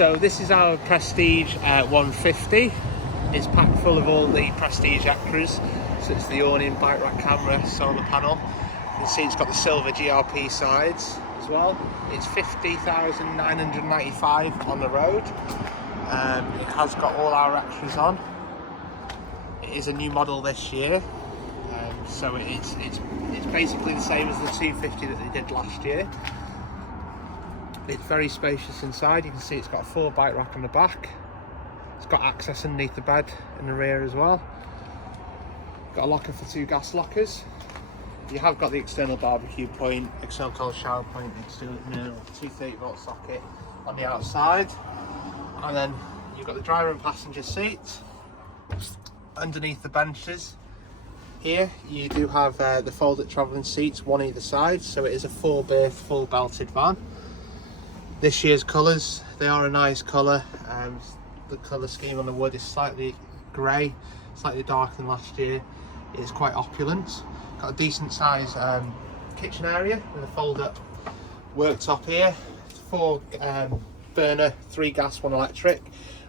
So this is our Prestige 150. It's packed full of all the Prestige extras. So it's the Awning, bike rack camera, solar panel. You can see it's got the silver GRP sides as well. It's 50,995 on the road. It has got all our extras on. It is a new model this year, so it's basically the same as the 250 that they did last year. It's very spacious inside. You can see it's got a 4 bike rack on the back. It's got access underneath the bed in the rear as well. Got a locker for 2 gas lockers. You have got the external BBQ point, external cold shower point, external 230 volt socket on the outside, and then you've got the driver and passenger seats. Underneath the benches here you do have the folded travelling seats, one either side, so it is a 4-berth full belted van. This year's colours, they are a nice colour. The colour scheme on the wood is slightly grey, slightly darker than last year. It is quite opulent. Got a decent size kitchen area with a fold up worktop here. 4 burner, 3 gas, 1 electric,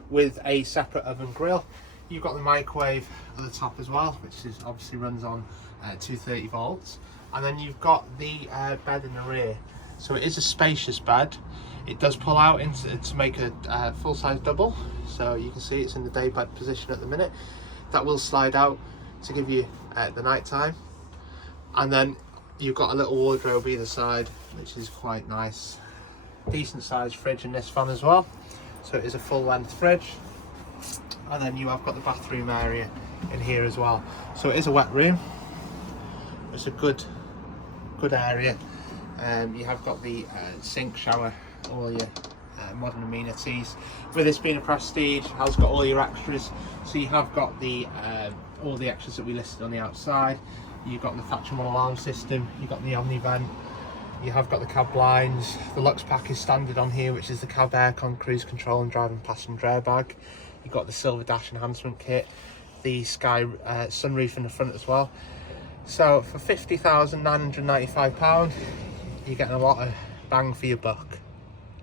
with a separate oven grill. You've got the microwave at the top as well, which is obviously runs on 230 volts. And then you've got the bed in the rear. So it is a spacious bed. It does pull out to make a full-size double. So you can see it's in the day bed position at the minute. That will slide out to give you the night time. And then you've got a little wardrobe either side, which is quite nice. Decent sized fridge in this van as well. So it is a full length fridge. And then you have got the bathroom area in here as well. So it is a wet room. It's a good area. You have got the sink, shower, all your modern amenities. With this being a Prestige, it has got all your extras. So you have got the all the extras that we listed on the outside. You've got the Thatcham alarm system. You've got the Omnivent. You have got the cab blinds. The Lux pack is standard on here, which is the cab aircon, cruise control, and driving passenger airbag. You've got the silver dash enhancement kit, the Sky sunroof in the front as well. So for £50,995, you're getting a lot of bang for your buck.